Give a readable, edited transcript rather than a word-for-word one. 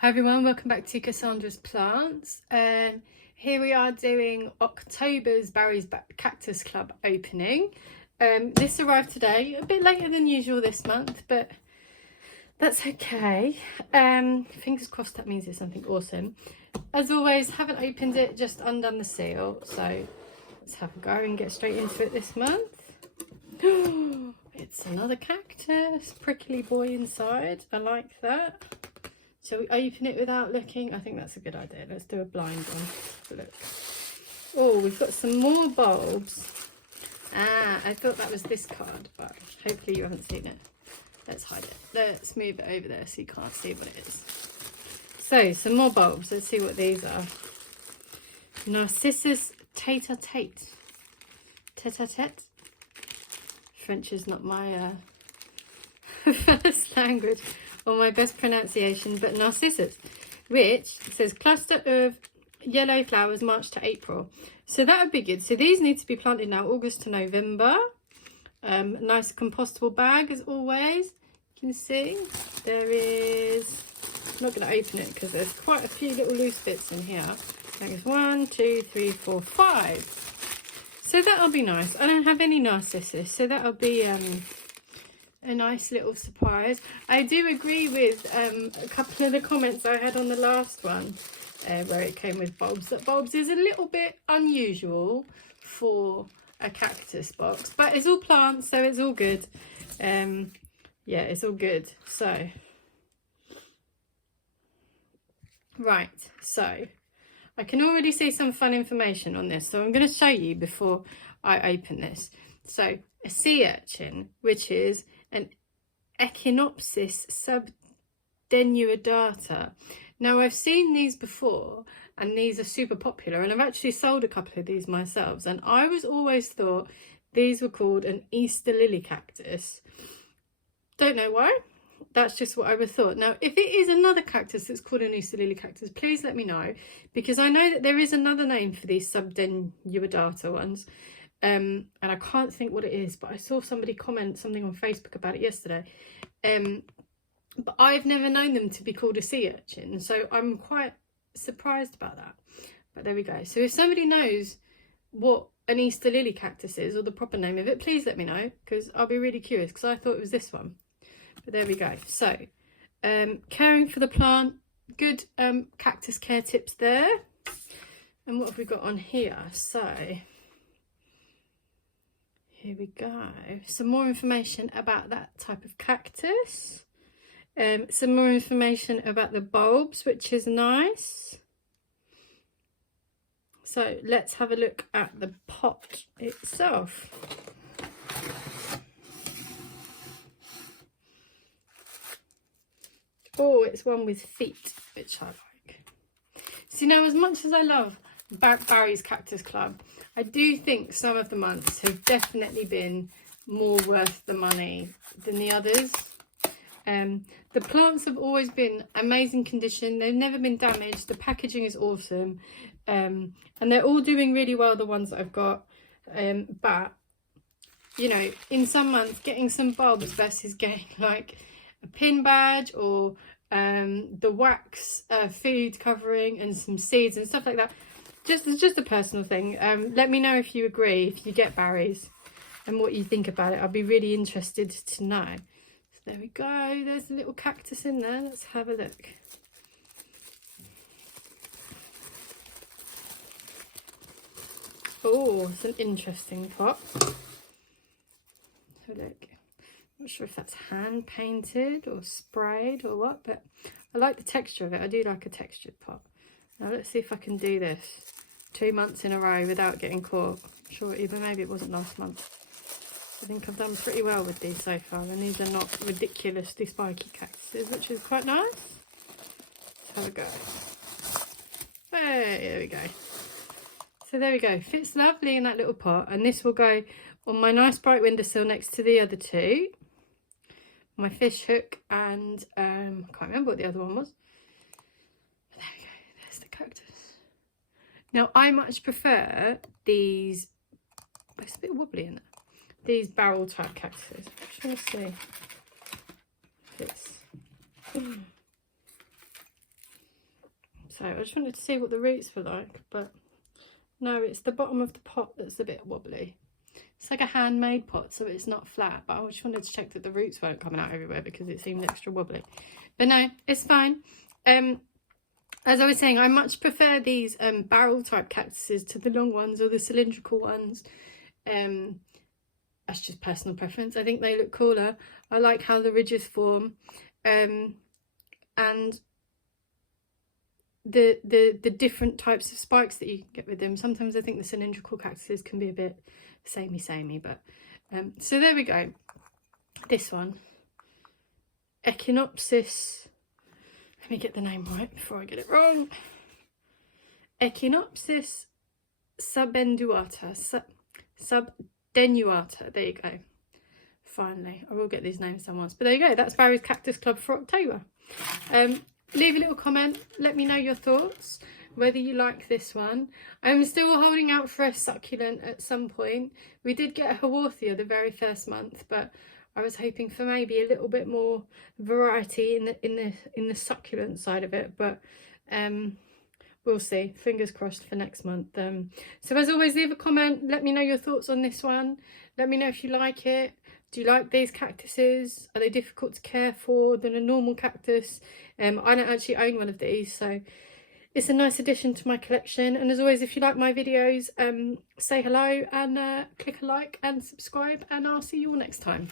Hi everyone, welcome back to Cassandra's Plants. Here we are doing October's Barry's Cactus Club opening. This arrived today, a bit later than usual this month, but that's okay. Fingers crossed that means it's something awesome. As always, haven't opened it, just undone the seal. So let's have a go and get straight into it this month. It's another cactus, prickly boy inside. I like that. Shall we open it without looking? I think that's a good idea. Let's do a blind one. Look. Oh, we've got some more bulbs. I thought that was this card, but hopefully you haven't seen it. Let's hide it. Let's move it over there so you can't see what it is. So, some more bulbs. Let's see what these are. Narcissus tete-a-tete. Tete-a-tete. French is not my first language or my best pronunciation, but Narcissus, which says cluster of yellow flowers March to April. So that would be good. So these need to be planted now August to November. Nice compostable bag as always. You can see there is, I'm not going to open it because there's quite a few little loose bits in here. There's 1, 2, 3, 4, 5. So that'll be nice. I don't have any Narcissus, so that'll be a nice little surprise. I do agree with a couple of the comments I had on the last one where it came with bulbs, that bulbs is a little bit unusual for a cactus box, but it's all plants, so it's all good. Yeah, it's all good. So right, so I can already see some fun information on this, so I'm going to show you before I open this. So a sea urchin, which is an Echinopsis subdenudata. Now I've seen these before and these are super popular, and I've actually sold a couple of these myself, and I was always thought these were called an Easter lily cactus. Don't know why, that's just what I would thought. Now if it is another cactus that's called an Easter lily cactus, please let me know, because I know that there is another name for these subdenudata ones. And I can't think what it is, but I saw somebody comment something on Facebook about it yesterday. But I've never known them to be called a sea urchin, so I'm quite surprised about that. But there we go. So if somebody knows what an Easter lily cactus is, or the proper name of it, please let me know, because I'll be really curious, because I thought it was this one. But there we go. So caring for the plant, good cactus care tips there. And what have we got on here? So here we go. Some more information about that type of cactus. Some more information about the bulbs, which is nice. So let's have a look at the pot itself. Oh, it's one with feet, which I like. So now, as much as I love Barry's Cactus Club, I do think some of the months have definitely been more worth the money than the others. The plants have always been amazing condition. They've never been damaged. The packaging is awesome. And they're all doing really well, the ones that I've got. But, you know, in some months, getting some bulbs versus getting like a pin badge or the wax food covering and some seeds and stuff like that. It's just a personal thing. Let me know if you agree, if you get Barry's, and what you think about it. I'll be really interested to know. So there we go. There's a little cactus in there. Let's have a look. Oh, it's an interesting pot. So look. Not sure if that's hand painted or sprayed or what, but I like the texture of it. I do like a textured pot. Now let's see if I can do this 2 months in a row without getting caught. I'm sure either maybe it wasn't last month. I think I've done pretty well with these so far, and these are not ridiculously spiky cactuses, which is quite nice. Let's have a go. Hey, there we go. So there we go. Fits lovely in that little pot, and this will go on my nice bright windowsill next to the other two. My fish hook and I can't remember what the other one was. But there we go. There's the cactus. Now I much prefer these. It's a bit wobbly in there. These barrel type cactuses. I'm just trying to see if it's just wanted to see what the roots were like, but no, it's the bottom of the pot that's a bit wobbly. It's like a handmade pot, so it's not flat, but I just wanted to check that the roots weren't coming out everywhere because it seemed extra wobbly. But no, it's fine. As I was saying, I much prefer these barrel type cactuses to the long ones or the cylindrical ones. That's just personal preference. I think they look cooler. I like how the ridges form, and the different types of spikes that you can get with them. Sometimes I think the cylindrical cactuses can be a bit samey, but so there we go. This one, Echinopsis. Let me get the name right before I get it wrong. Echinopsis subdenuata. Subdenuata. There you go. Finally, I will get these names done once. But there you go. That's Barry's Cactus Club for October. Leave a little comment. Let me know your thoughts, whether you like this one. I'm still holding out for a succulent at some point. We did get a Haworthia the very first month, but I was hoping for maybe a little bit more variety in the succulent side of it, but we'll see. Fingers crossed for next month. So as always, leave a comment. Let me know your thoughts on this one. Let me know if you like it. Do you like these cactuses? Are they difficult to care for than a normal cactus? I don't actually own one of these, so it's a nice addition to my collection. And as always, if you like my videos, say hello and click a like and subscribe, and I'll see you all next time.